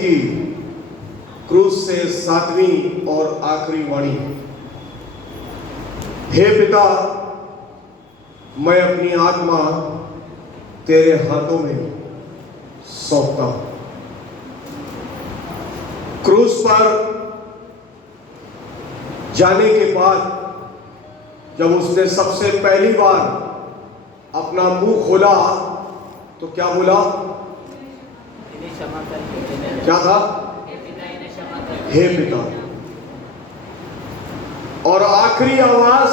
की क्रूस से 7वीं और आखिरी वाणी। हे पिता, मैं अपनी आत्मा तेरे हाथों में सौंपता हूं। क्रूस पर जाने के बाद जब उसने सबसे पहली बार अपना मुंह खोला तो क्या बोला? क्या था? हे पिता। और आखिरी आवाज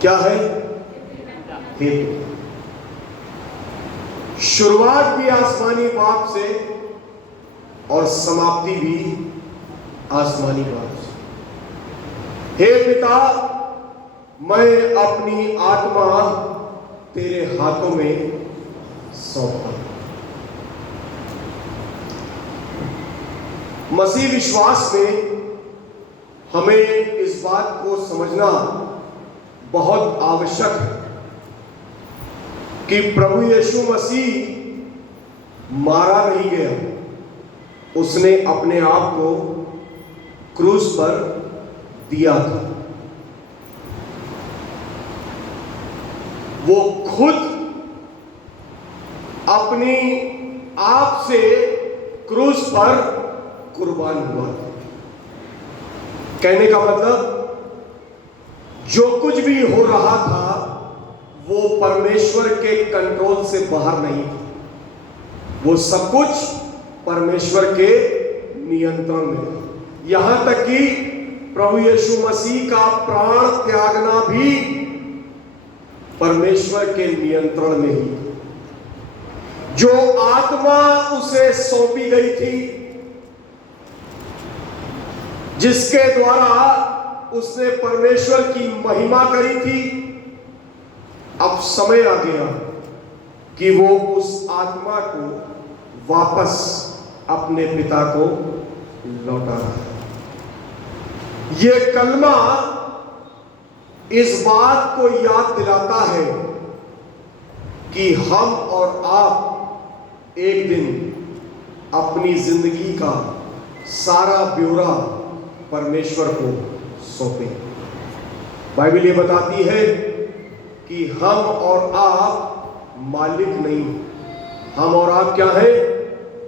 क्या है? हे पिता। शुरुआत भी आसमानी बाप से और समाप्ति भी आसमानी बाप से। हे पिता, मैं अपनी आत्मा तेरे हाथों में सौंपता हूं। मसीह विश्वास में हमें इस बात को समझना बहुत आवश्यक है कि प्रभु यीशु मसीह मारा नहीं गया, उसने अपने आप को क्रूस पर दिया था। वो खुद अपनी आप से क्रूस पर कुर्बान हुआ था। कहने का मतलब, जो कुछ भी हो रहा था वो परमेश्वर के कंट्रोल से बाहर नहीं था। वो सब कुछ परमेश्वर के नियंत्रण में था। यहां तक कि प्रभु यीशु मसीह का प्राण त्यागना भी परमेश्वर के नियंत्रण में ही। जो आत्मा उसे सौंपी गई थी, जिसके द्वारा उसने परमेश्वर की महिमा करी थी, अब समय आ गया कि वो उस आत्मा को वापस अपने पिता को लौटा रहा है। ये कलमा इस बात को याद दिलाता है कि हम और आप एक दिन अपनी जिंदगी का सारा ब्यौरा परमेश्वर को सौंपें। बाइबल ये बताती है कि हम और आप मालिक नहीं, हम और आप क्या है?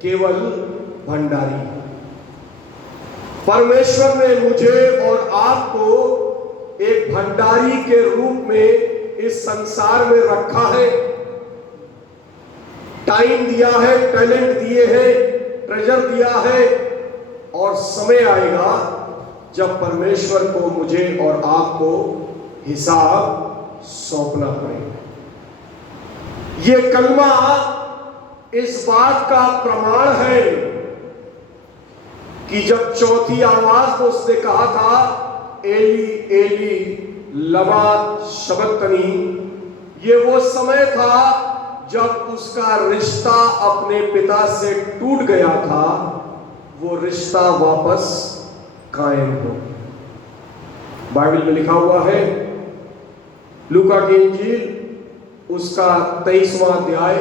केवल भंडारी। परमेश्वर ने मुझे और आपको एक भंडारी के रूप में इस संसार में रखा है। टाइम दिया है, टैलेंट दिए हैं, ट्रेजर दिया है, और समय आएगा जब परमेश्वर को, मुझे और आपको हिसाब सौंपना पड़ेगा। ये कलमा इस बात का प्रमाण है कि जब चौथी आवाज में उसने कहा था, एली एली लमा शबक्तनी, ये वो समय था जब उसका रिश्ता अपने पिता से टूट गया था। वो रिश्ता वापस कायम हो। बाइबल में लिखा हुआ है, लूका की इंजील उसका 23वां अध्याय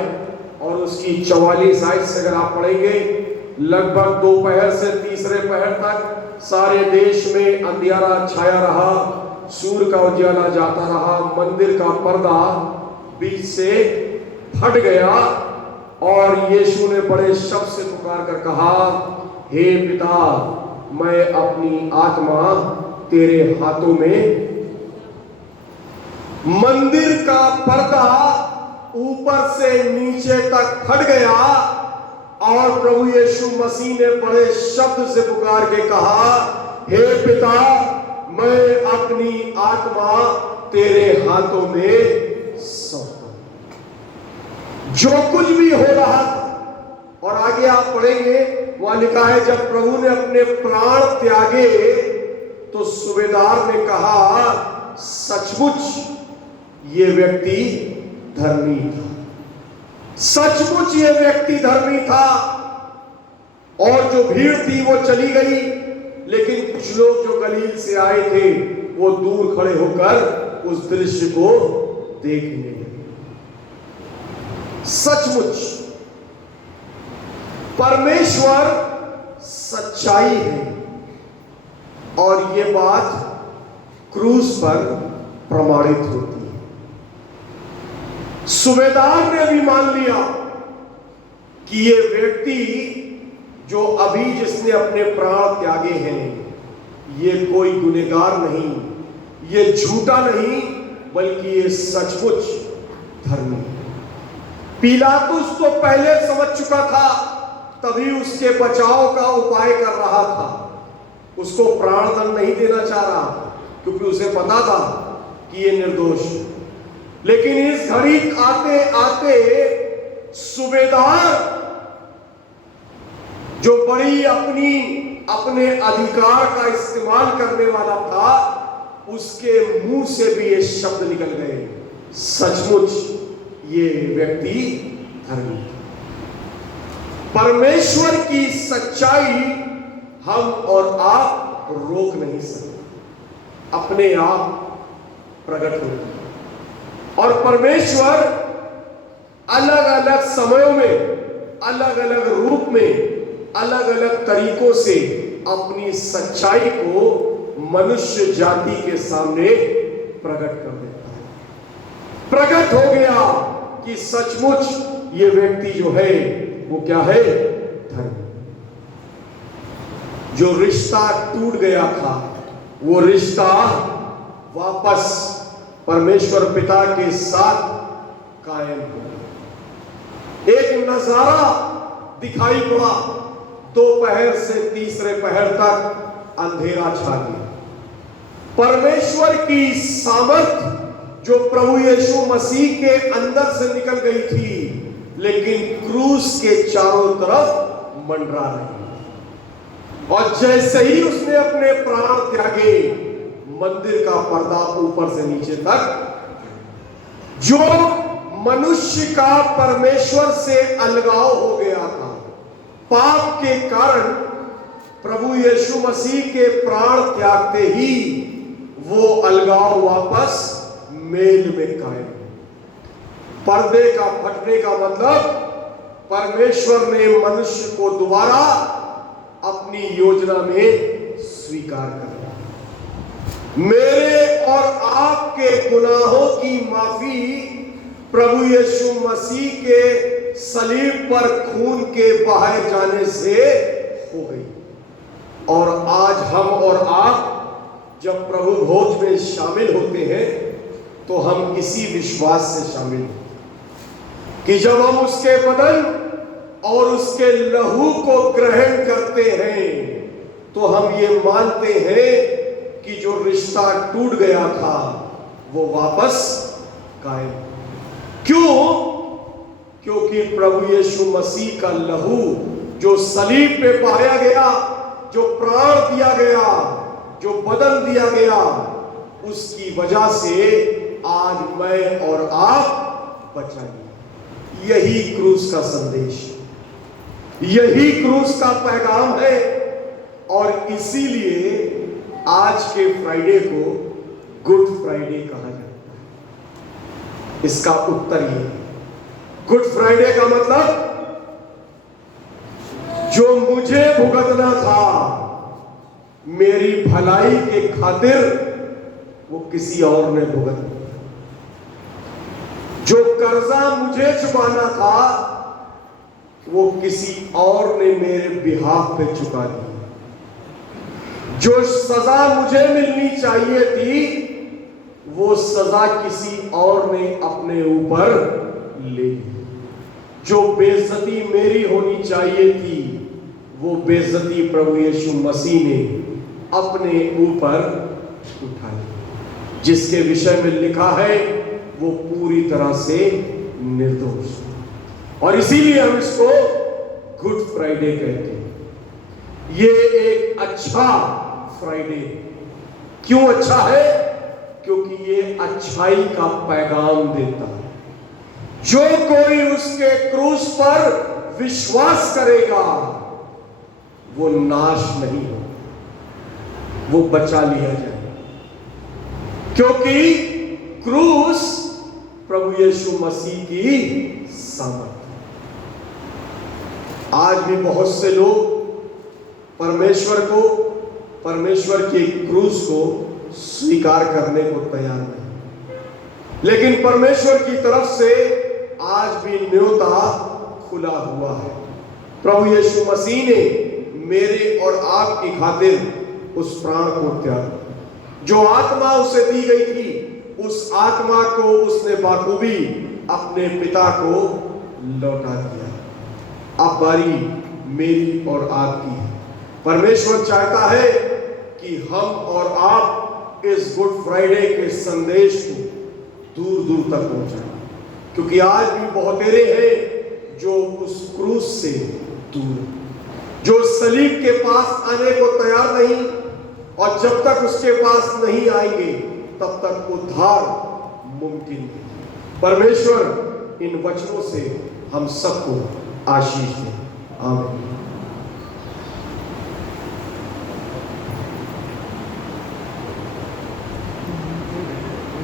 और उसकी 44 आयत से अगर आप पढ़ेंगे, लगभग दोपहर से तीसरे पहर तक सारे देश में अंधियारा छाया रहा, सूर्य का उजाला जाता रहा, मंदिर का पर्दा बीच से फट गया और यीशु ने बड़े शब्द से पुकार कर कहा, हे पिता, मैं अपनी आत्मा तेरे हाथों में। मंदिर का पर्दा ऊपर से नीचे तक फट गया और प्रभु यीशु मसीह ने बड़े शब्द से पुकार के कहा, हे पिता, मैं अपनी आत्मा तेरे हाथों में सौंपता हूं। जो कुछ भी हो रहा था, और आगे आप पढ़ेंगे, वहां लिखा है जब प्रभु ने अपने प्राण त्यागे तो सूबेदार ने कहा, सचमुच ये व्यक्ति धर्मी था। सचमुच ये व्यक्ति धर्मी था। और जो भीड़ थी वो चली गई, लेकिन कुछ लोग जो गलील से आए थे वो दूर खड़े होकर उस दृश्य को देखने लगे। सचमुच परमेश्वर सच्चाई है और ये बात क्रूस पर प्रमाणित होती है। सूबेदार ने भी मान लिया कि ये व्यक्ति जो अभी जिसने अपने प्राण त्यागे हैं, ये कोई गुनहगार नहीं, ये झूठा नहीं, बल्कि ये सचमुच धर्मी। पिलातुस तो पहले समझ चुका था, तभी उसके बचाव का उपाय कर रहा था। उसको प्राणदंड नहीं देना चाह रहा, क्योंकि उसे पता था कि ये निर्दोष। लेकिन इस घड़ी आते आते सूबेदार, जो बड़ी अपने अधिकार का इस्तेमाल करने वाला था, उसके मुंह से भी ये शब्द निकल गए, सचमुच ये व्यक्ति धर्मी। परमेश्वर की सच्चाई हम और आप रोक नहीं सकते, अपने आप प्रकट होती। और परमेश्वर अलग अलग समयों में, अलग अलग रूप में, अलग अलग तरीकों से अपनी सच्चाई को मनुष्य जाति के सामने प्रकट कर देता है। प्रकट हो गया कि सचमुच ये व्यक्ति जो है वो क्या है, धर्मी। जो रिश्ता टूट गया था, वो रिश्ता वापस परमेश्वर पिता के साथ कायम हो। एक नजारा दिखाई पड़ा, दोपहर से तीसरे पहर तक अंधेरा छा गया। परमेश्वर की सामर्थ जो प्रभु यीशु मसीह के अंदर से निकल गई थी, लेकिन क्रूस के चारों तरफ मंडरा रही। और जैसे ही उसने अपने प्राण त्यागे, मंदिर का पर्दा ऊपर से नीचे तक, जो मनुष्य का परमेश्वर से अलगाव हो गया था पाप के कारण, प्रभु यीशु मसीह के प्राण त्यागते ही वो अलगाव वापस मेल में कायम। पर्दे का फटने का मतलब परमेश्वर ने मनुष्य को दोबारा अपनी योजना में स्वीकार कर लिया। मेरे और आपके गुनाहों की माफी प्रभु यीशु मसीह के सलीब पर खून के बहाए जाने से हो गई। और आज हम और आप जब प्रभु भोज में शामिल होते हैं, तो हम इसी विश्वास से शामिल होते हैं कि जब हम उसके बदन और उसके लहू को ग्रहण करते हैं, तो हम ये मानते हैं कि जो रिश्ता टूट गया था वो वापस कायम। क्यों? क्योंकि प्रभु यीशु मसीह का लहू जो सलीब पे बहाया गया, जो प्राण दिया गया, जो बदन दिया गया, उसकी वजह से आज मैं और आप बचा गए। यही क्रूस का संदेश, यही क्रूस का पैगाम है। और इसीलिए आज के फ्राइडे को गुड फ्राइडे कहा जाता है। इसका उत्तर ये, गुड फ्राइडे का मतलब जो मुझे भुगतना था मेरी भलाई के खातिर, वो किसी और ने भुगत दिया। जो कर्जा मुझे चुकाना था, वो किसी और ने मेरे बिहाफ पे चुका दिया। जो सजा मुझे मिलनी चाहिए थी, वो सजा किसी और ने अपने ऊपर ले ली। जो बेइज्जती मेरी होनी चाहिए थी, वो बेइज्जती प्रभु यीशु मसीह ने अपने ऊपर उठाई। जिसके विषय में लिखा है वो पूरी तरह से निर्दोष। और इसीलिए हम इसको गुड फ्राइडे कहते हैं। ये एक अच्छा फ्राइडे। क्यों अच्छा है? क्योंकि ये अच्छाई का पैगाम देता है। जो कोई उसके क्रूस पर विश्वास करेगा, वो नाश नहीं हो, वो बचा लिया जाए। क्योंकि क्रूस प्रभु यीशु मसीह की सामर्थ। आज भी बहुत से लोग परमेश्वर की क्रूस को स्वीकार करने को तैयार नहीं, लेकिन परमेश्वर की तरफ से आज भी न्योता खुला हुआ है। प्रभु यीशु मसीह ने मेरे और आपकी खातिर उस प्राण को त्यागा, जो आत्मा उसे दी गई थी, उस आत्मा को उसने बाखूबी अपने पिता को लौटा दिया। अब बारी मेरी और आपकी है। परमेश्वर चाहता है कि हम और आप इस गुड फ्राइडे के संदेश को दूर दूर तक पहुंचाएं, क्योंकि आज भी बहुतेरे हैं जो उस क्रूस से दूर, जो सलीब के पास आने को तैयार नहीं, और जब तक उसके पास नहीं आएंगे तब तक उद्धार मुमकिन नहीं। परमेश्वर इन वचनों से हम सबको आशीष दे। आमीन।